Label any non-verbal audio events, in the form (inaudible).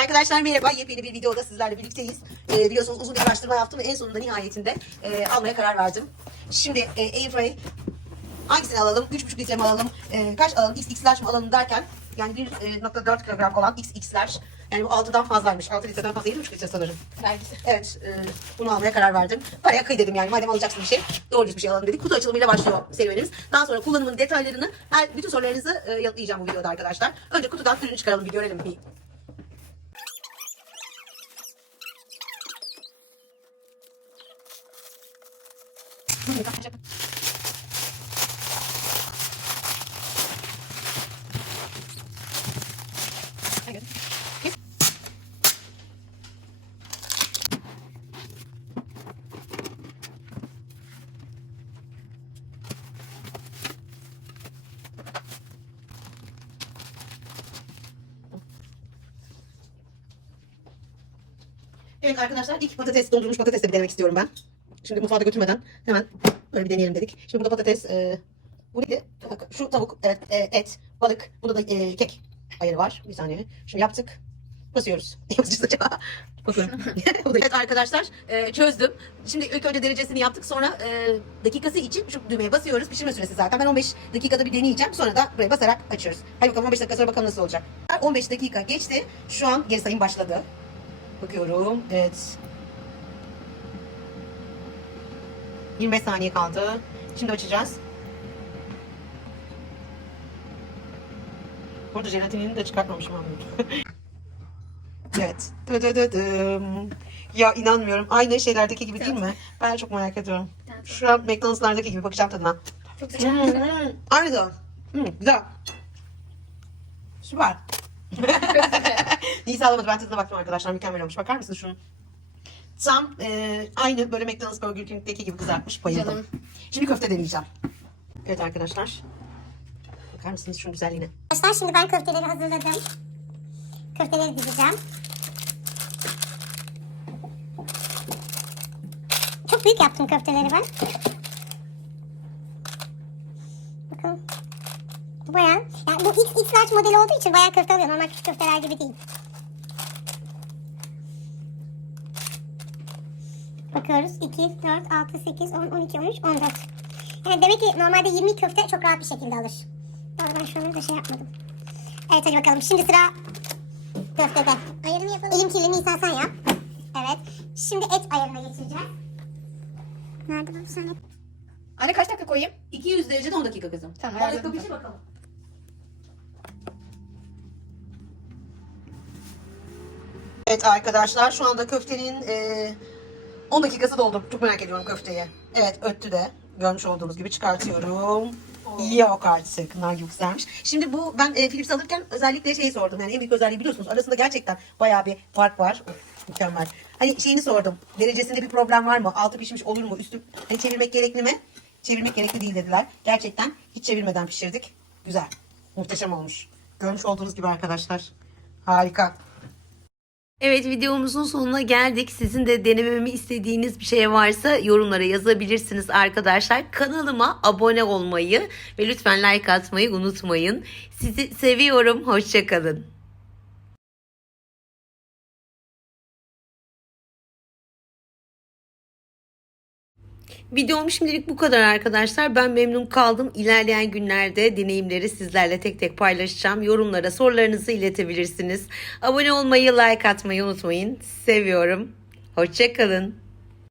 Arkadaşlar merhaba. Yepyeni bir videoda sizlerle birlikteyiz. Ee, biliyorsunuz uzun bir araştırma yaptım ve en sonunda nihayetinde e, almaya karar verdim. Şimdi e, Airfryer hangisini alalım? 3,5 litre mi alalım? E, kaç alalım? XX large mı alalım derken yani 1.4 kilogram olan XX large yani bu 6'dan fazlaymış. 6 litreden fazla 7,5 litre sanırım. Vergisi. Evet, e, bunu almaya karar verdim. Paraya kıy dedim yani. Madem alacaksın bir şey, doğru bir şey alalım dedik. Kutu açılımıyla başlıyor serüvenimiz. Daha sonra kullanımın detaylarını, her bütün sorularınızı e, yanıtlayacağım bu videoda arkadaşlar. Önce kutudan ürünü çıkaralım bir görelim bir. Evet arkadaşlar ilk patates, dondurulmuş patatesle bir denemek istiyorum ben. Şimdi mutfağa götürmeden hemen böyle bir deneyelim dedik. Şimdi burada patates, e, bu? Şu tavuk, evet, e, et, balık, burada da e, kek ayarı var. Bir saniye. Şimdi yaptık. Basıyoruz. (laughs) Yapacağız acaba. Bakıyorum. (laughs) Evet arkadaşlar e, çözdüm. Şimdi ilk önce derecesini yaptık. Sonra e, dakikası için şu düğmeye basıyoruz. Pişirme süresi zaten. Ben 15 dakikada bir deneyeceğim. Sonra da buraya basarak açıyoruz. Hadi bakalım 15 dakika sonra bakalım nasıl olacak. 15 dakika geçti. Şu an geri sayım başladı. Bakıyorum. Evet. 25 saniye kaldı. Şimdi açacağız. Burada jelatinini de çıkartmamışım (laughs) evet. Dı dı dı dım. Ya inanmıyorum. Aynı şeylerdeki gibi değil mi? Ben çok merak ediyorum. Şu an McDonald's'lardaki gibi bakacağım tadına. Çok güzel. hmm. Aynı da. Hmm, güzel. Süper. (laughs) Nisa alamadı. Ben tadına baktım arkadaşlar. Mükemmel olmuş. Bakar mısınız şunun? Tam e, aynı böyle McDonald's Burger King'deki gibi kızartmış. Bayıldım. Canım. Şimdi köfte deneyeceğim. Evet arkadaşlar. Bakar mısınız şunun güzelliğine? Arkadaşlar şimdi ben köfteleri hazırladım. Köfteleri dizeceğim. Çok büyük yaptım köfteleri ben. Bakın. Bu bayağı, yani bu X, X large modeli olduğu için bayağı köfte alıyor. Normal küçük köfteler gibi değil. Bakıyoruz. 2, 4, 6, 8, 10, 12, 13, 14. Yani demek ki normalde 20 köfte çok rahat bir şekilde alır. Doğru ben şunu da şey yapmadım. Evet hadi bakalım. Şimdi sıra köftede. Ayarını yapalım. Elim kirli Nisa sen yap. Evet. Şimdi et ayarına geçireceğiz. Nerede bu sen et? Anne kaç dakika koyayım? 200 derecede 10 dakika kızım. Tamam, 10 dakika pişir bakalım. Evet arkadaşlar şu anda köftenin e, 10 dakikası doldu. Çok merak ediyorum köfteyi. Evet öttü de. Görmüş olduğunuz gibi çıkartıyorum. Yok artık. Kınar gibi güzelmiş. Şimdi bu ben e, Philips alırken özellikle şeyi sordum. Yani en büyük özelliği biliyorsunuz. Arasında gerçekten bayağı bir fark var. Of, mükemmel. Hani şeyini sordum. Derecesinde bir problem var mı? Altı pişmiş olur mu? Üstü hani çevirmek gerekli mi? Çevirmek gerekli değil dediler. Gerçekten hiç çevirmeden pişirdik. Güzel. Muhteşem olmuş. Görmüş olduğunuz gibi arkadaşlar. Harika. Evet videomuzun sonuna geldik. Sizin de denememi istediğiniz bir şey varsa yorumlara yazabilirsiniz arkadaşlar. Kanalıma abone olmayı ve lütfen like atmayı unutmayın. Sizi seviyorum. Hoşçakalın. Videom şimdilik bu kadar arkadaşlar. Ben memnun kaldım. İlerleyen günlerde deneyimleri sizlerle tek tek paylaşacağım. Yorumlara sorularınızı iletebilirsiniz. Abone olmayı, like atmayı unutmayın. Seviyorum. Hoşçakalın.